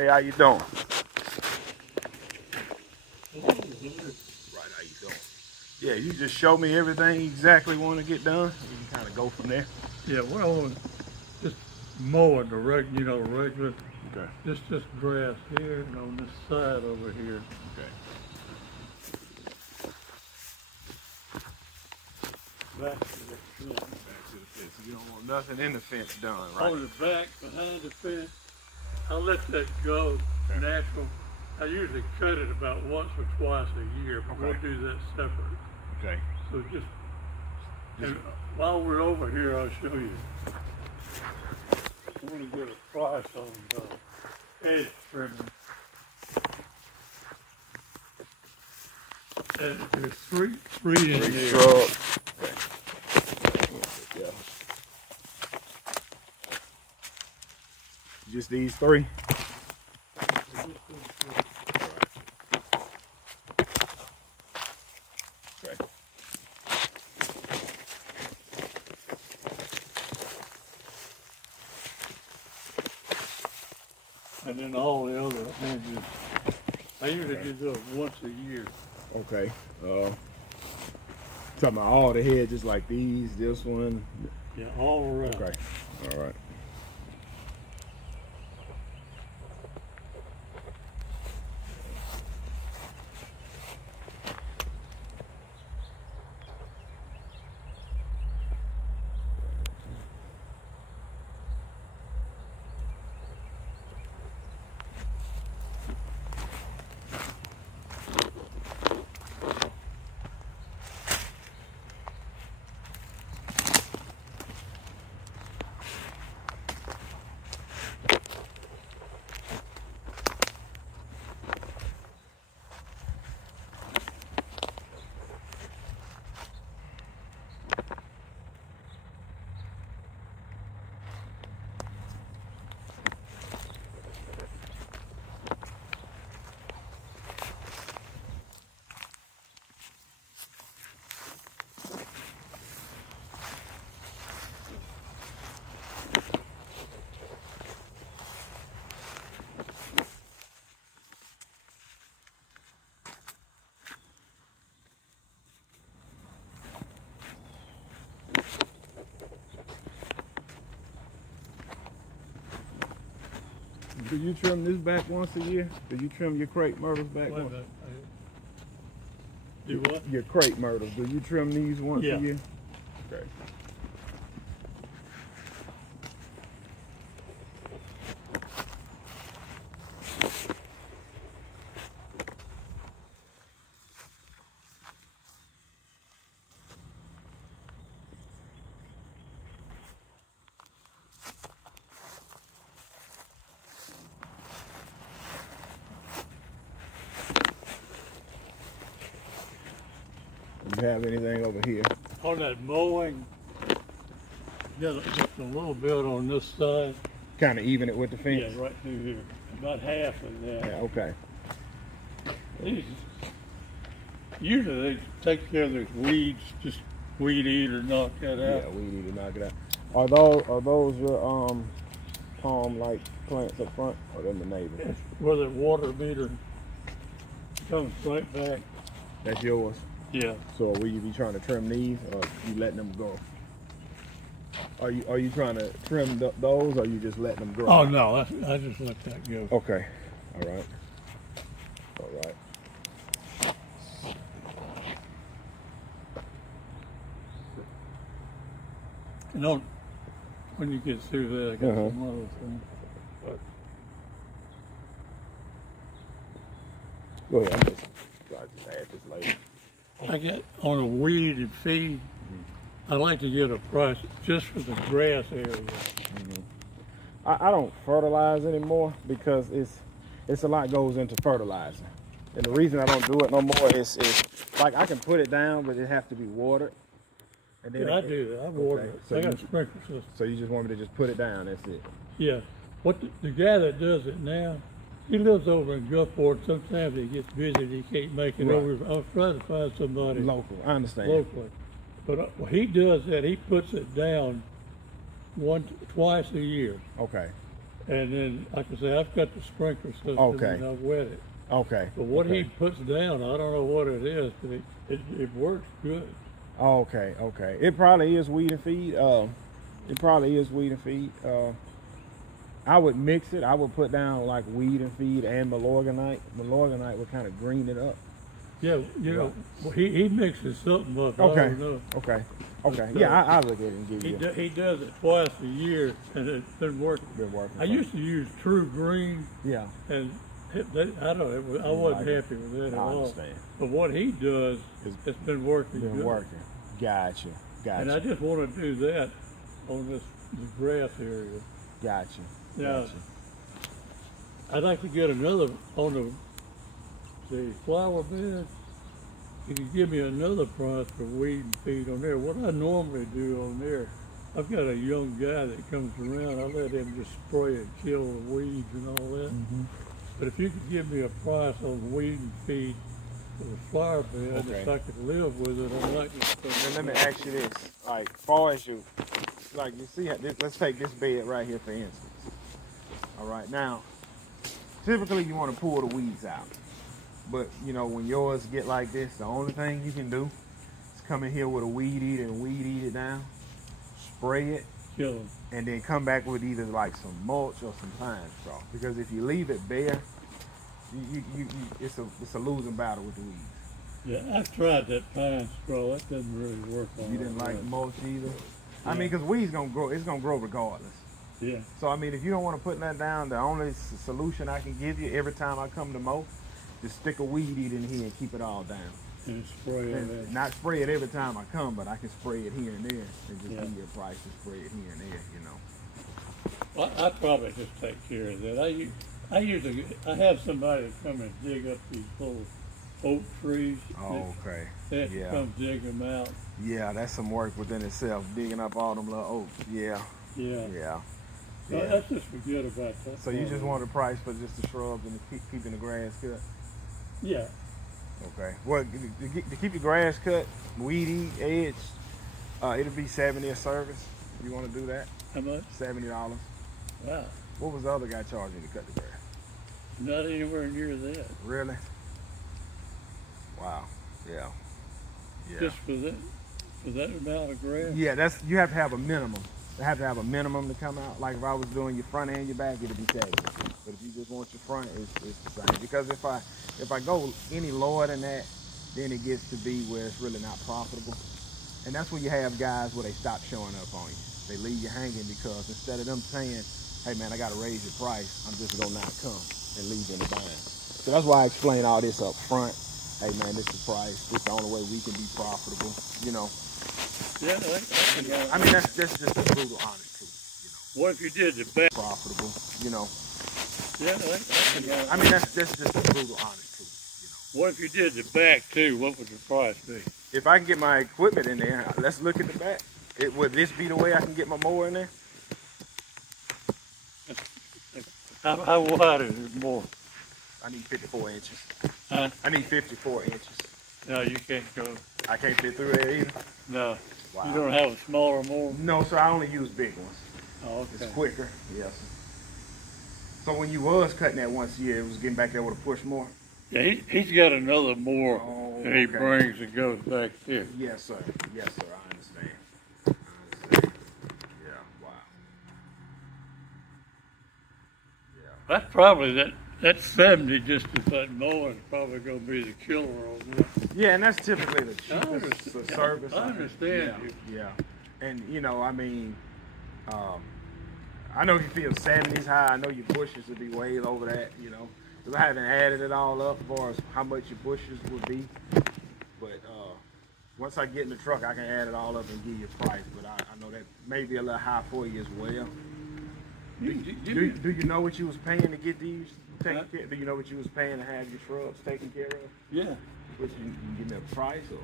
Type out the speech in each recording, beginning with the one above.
Hey, how you doing? Right, how you doing? Yeah, you just show me everything you exactly want to get done. We can kind of go from there. Yeah, what I want just mowing the regular, Okay. just grass here and on this side over here. Okay. Back to the fence. Back to the fence. You don't want nothing in the fence done, right? On the back, behind the fence, I'll let that go natural. I usually cut it about once or twice a year, but we'll do that separate. Okay. So just and while we're over here, I'll show you. I want to get a price on hedge trimming. And there's three in there. Shrubs. Okay. Yeah. Just these three? Okay. And then all the other hedges, I usually do those once a year. Okay. Talking about all the hedges like these, this one. Yeah, all around. Okay. All right. Do you trim this back once a year? Do you trim your crepe myrtles back once? Do what? Your crepe myrtles. Do you trim these once a year? Okay. You have anything over here? On that mowing, just a little bit on this side. Kind of even it with the fence? Yeah, right through here. About half of that. Yeah, okay. Usually they take care of those weeds, just weed eat or knock that out. Yeah, weed eat or knock it out. Are those your palm-like plants up front, or them the neighbors? Where the water meter comes right back. That's yours? Yeah. So will you be trying to trim these, or you letting them go? Are you trying to trim those, or you just letting them grow? Oh no, I just let that go. Okay. All right. All right. You know, when you get through that, I got some other things. Go ahead. I'll just add this later. I get on a weed and feed. I like to get a price just for the grass area. I don't fertilize anymore because it's a lot goes into fertilizing, and the reason I don't do it no more is like I can put it down, but it has to be watered. And then Yeah, I do that. I water it. So I got a sprinkler system. So you just want me to just put it down? That's it? Yeah. What the guy that does it now, he lives over in Gulfport. Sometimes he gets busy and he can't make it over. I'll try to find somebody local. I understand. Locally. But when he does that, he puts it down twice a year. Okay. And then, like I say, I've got the sprinkler system Okay. and I wet it. Okay. But what okay. he puts down, I don't know what it is, but it works good. Okay, okay. It probably is weed and feed. It probably is weed and feed. I would mix it. I would put down like weed and feed and malorganite. Malorganite would kind of green it up. Yeah, you know, he mixes something up. Okay. I don't know. Okay. Okay. Yeah, I'll look at it and give you. He does it twice a year, and it's been working. Been working. I used to use True Green. Yeah. And I don't know. I wasn't happy with that at all. I understand. But what he does, it's been working. Been good. working. Gotcha. Gotcha. And I just want to do that on this grass area. Gotcha. Now, Gotcha. I'd like to get another on the flower bed. You can give me another price for weed and feed on there. What I normally do on there, I've got a young guy that comes around. I let him just spray and kill the weeds and all that. Mm-hmm. But if you could give me a price on weed and feed for the flower bed, if I could live with it, I'd like to. And let me ask you this: like, far as you, like, you see, let's take this bed right here for instance. All right, now, typically you want to pull the weeds out, but you know when yours get like this, the only thing you can do is come in here with a weed eater and weed eat it down, spray it, Kill them. and then come back with either like some mulch or some pine straw. Because if you leave it bare, it's a losing battle with the weeds. Yeah, I've tried that pine straw. That doesn't really work on. You didn't like mulch either. Yeah. I mean, because weeds gonna grow. It's gonna grow regardless. Yeah. So I mean, if you don't want to put that down, the only solution I can give you every time I come to mow, just stick a weed eater in here and keep it all down. And spray it. Not spray it every time I come, but I can spray it here and there and just Yeah. give you a price to spray it here and there, you know. Well, I probably just take care of that. I have somebody come and dig up these little oak trees. Oh, okay. They have to come dig them out. Yeah, that's some work within itself, digging up all them little oaks. Yeah. Yeah. Yeah. So Yeah. let's just forget about that. So you just want a price for just the shrubs and keeping the grass cut? Yeah. Okay. Well, to keep the grass cut, weed eat, edge, it'll be $70 a service. You want to do that? How much? $70. Wow. What was the other guy charging to cut the grass? Not anywhere near that. Really? Wow. Yeah. Yeah. Just for that amount of grass? Yeah, you have to have a minimum. You have to have a minimum to come out. Like if I was doing your front and your back, it'd be 70. But if you just want your front, it's the same. Because if I go any lower than that, then it gets to be where it's really not profitable. And that's when you have guys where they stop showing up on you. They leave you hanging because instead of them saying, hey man, I gotta raise your price, I'm just gonna not come and leave you in the bind. So that's why I explain all this up front. Hey man, this is the price. This is the only way we can be profitable, you know. Yeah, I mean, that's just a brutal honest truth, you know. What if you did the back? Profitable, you know. Yeah, I mean, that's just a brutal honest truth, you know. What if you did the back too? What would the price be? If I can get my equipment in there, let's look at the back. Would this be the way I can get my mower in there? How wide is it more? I need 54 inches. Huh? I need 54 inches. No, you can't go. I can't fit through there either? No. Wow. You don't have a smaller more? No, sir, I only use big ones. Oh, okay. It's quicker, yes. So when you was cutting that once a year, it was getting back there with a push more? Yeah, he's got another more that he okay. brings and goes back there. Yes, sir. Yes, sir. I understand. I understand. Yeah, wow. Yeah. That's probably that 70 just as that mowing is probably going to be the killer on that. Yeah, and that's typically the cheapest service. I understand you. Yeah. And, you know, I mean, I know you feel 70s high. I know your bushes would be way over that, you know. Because I haven't added it all up as far as how much your bushes would be. But once I get in the truck, I can add it all up and give you a price. But I know that may be a little high for you as well. Do you know what you was paying to get these taken care of? Do you know what you was paying to have your shrubs taken care of? Yeah. Which you can give me a price, or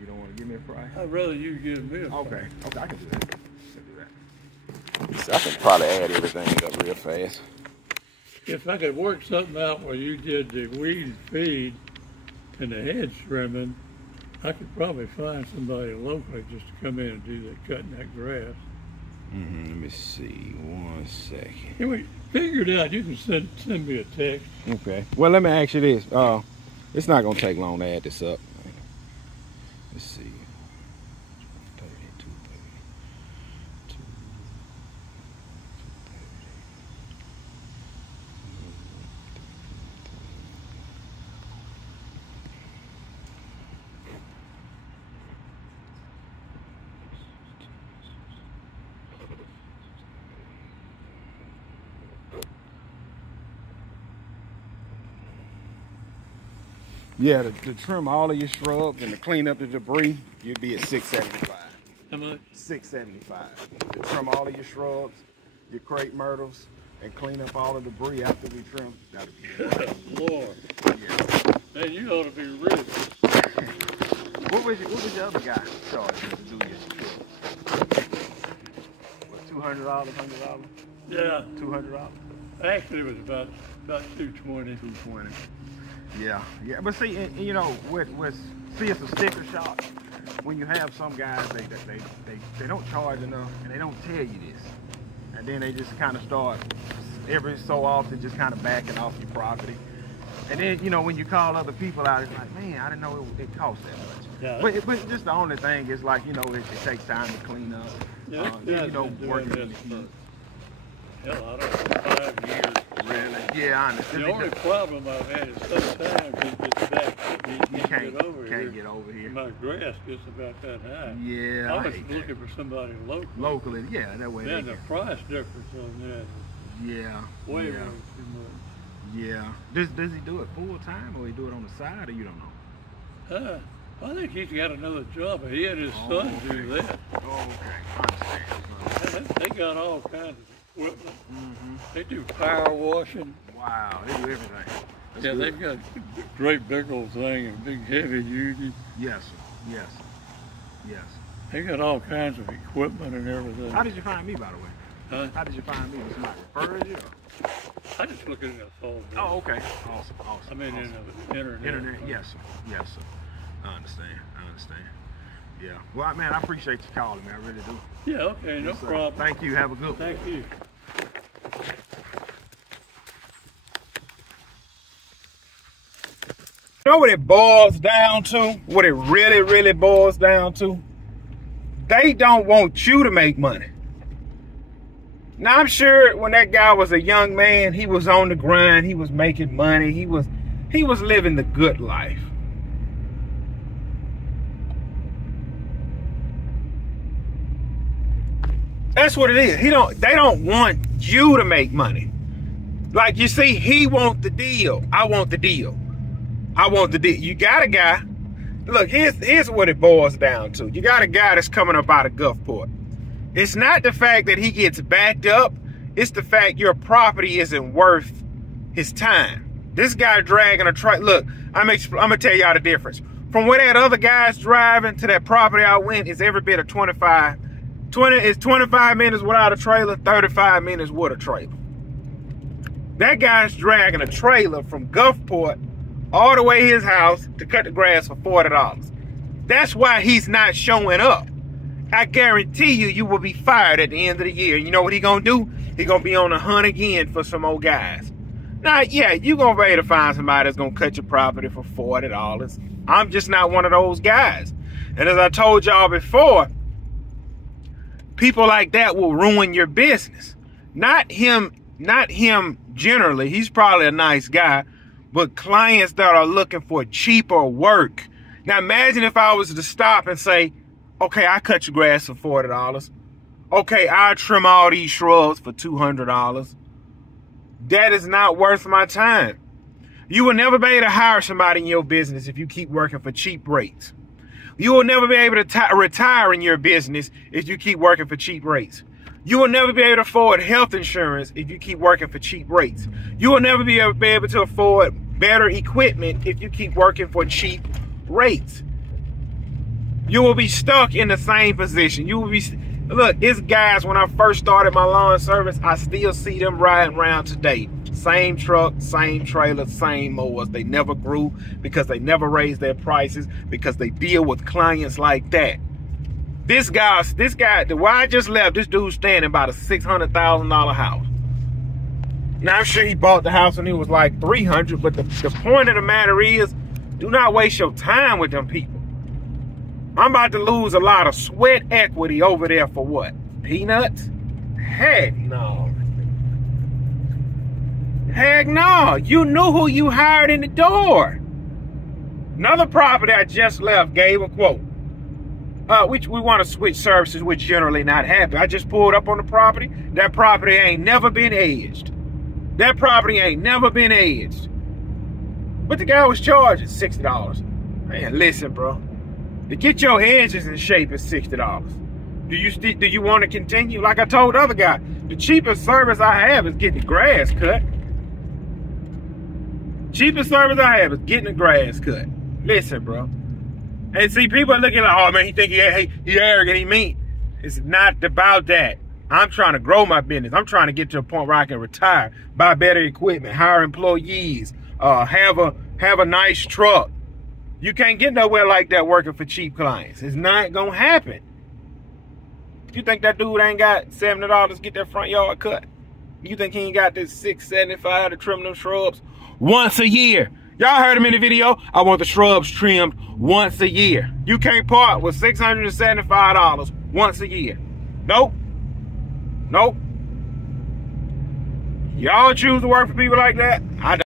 you don't want to give me a price? I'd rather you give me a price. Okay, I can do that. So I can probably add everything up real fast. If I could work something out where you did the weed and feed and the hedge trimming, I could probably find somebody locally just to come in and do that, cutting that grass. Let me see. 1 second. Can we figure it out? You can send me a text. Okay. Well, let me ask you this. It's not gonna take long to add this up. Let's see. 32, 32. Yeah, to trim all of your shrubs and to clean up the debris, you'd be at $675. How much? $675. To trim all of your shrubs, your crepe myrtles, and clean up all the debris after we trim, that'd be good. Lord. Yeah. Man, you ought to be rich. What was your other guy charging to do your shrub? What, $200, $100? Yeah. $200? Actually, it was about 220. 220. Yeah. But see, you know, see, it's a sticker shock. When you have some guys, they don't charge enough, and they don't tell you this, and then they just kind of start every so often just kind of backing off your property. And then, you know, when you call other people out, it's like, man, I didn't know it cost that much. Yeah. But just the only thing is, like, you know, it takes time to clean up. Yeah, you know, working in the heat. Hell, I don't know, 5 years. Really? Yeah, I understand. The only problem I've had is sometimes it gets back. You can't get over here. Can't get over here. My grass gets about that high. Yeah, I was looking for somebody local. Locally, yeah, that way. Man, the price difference on that is way too much. Yeah. Does he do it full time, or he do it on the side, or you don't know? I think he's got another job. He had his son do that. Oh, okay. I understand. They got all kinds of equipment. They do power washing. Wow, they do everything. That's yeah, good. they've got a great big old thing and big heavy duty. Yes, sir. Yes. They got all kinds of equipment and everything. How did you find me, by the way? Huh? How did you find me? Was somebody referred you? I just look at it on the phone. Oh, okay. Awesome. I mean, in the internet. Yes, sir. I understand. Yeah. Well, man, I appreciate you calling me. I really do. Yeah, okay, no problem. Thank you. Have a good one. Thank you. You know what it boils down to? What it really boils down to? They don't want you to make money. Now, I'm sure when that guy was a young man, he was on the grind, he was making money, he was living the good life. That's what it is. They don't want you to make money. Like, you see, he wants the deal. I want the deal. You got a guy. Look, here's what it boils down to. You got a guy that's coming up out of Gulfport. It's not the fact that he gets backed up. It's the fact your property isn't worth his time. This guy dragging a truck. Look, I'm gonna tell y'all the difference. From where that other guy's driving to that property I went is every bit of 25 minutes without a trailer, 35 minutes with a trailer. That guy's dragging a trailer from Gulfport all the way to his house to cut the grass for $40. That's why he's not showing up. I guarantee you will be fired at the end of the year. You know what he gonna do? He gonna be on the hunt again for some old guys. Now, yeah, you gonna be able to find somebody that's gonna cut your property for $40. I'm just not one of those guys. And as I told y'all before, people like that will ruin your business. Not him generally. He's probably a nice guy, but clients that are looking for cheaper work. Now, imagine if I was to stop and say, okay, I cut your grass for $40. Okay, I trim all these shrubs for $200. That is not worth my time. You will never be able to hire somebody in your business if you keep working for cheap rates. You will never be able to retire in your business if you keep working for cheap rates. You will never be able to afford health insurance if you keep working for cheap rates. You will never be able to afford better equipment if you keep working for cheap rates. You will be stuck in the same position. You will be, look, it's guys, when I first started my lawn service, I still see them riding around today. Same truck, same trailer, same mowers. They never grew because they never raised their prices, because they deal with clients like that. This guy, the where I just left, this dude's standing by the $600,000 house. Now, I'm sure he bought the house when he was like 300, but the point of the matter is, do not waste your time with them people. I'm about to lose a lot of sweat equity over there for what? Peanuts? Heck no. Heck no. You knew who you hired in the door. Another property I just left gave a quote. Which we want to switch services, which generally not happen. I just pulled up on the property. That property ain't never been edged. That property ain't never been edged. But the guy was charging $60. Man, listen, bro. To get your edges in shape is $60. Do you want to continue? Like I told the other guy, the cheapest service I have is getting the grass cut. Cheapest service I have is getting the grass cut. Listen, bro. And see, people are looking like, oh man, he think he arrogant, he mean. It's not about that. I'm trying to grow my business. I'm trying to get to a point where I can retire, buy better equipment, hire employees, have a nice truck. You can't get nowhere like that working for cheap clients. It's not gonna happen. You think that dude ain't got $70 to get that front yard cut? You think he ain't got this $675 to trim them shrubs once a year? Y'all heard him in the video. I want the shrubs trimmed once a year. You can't part with $675 once a year. Nope. Nope. Y'all choose to work for people like that? I don't.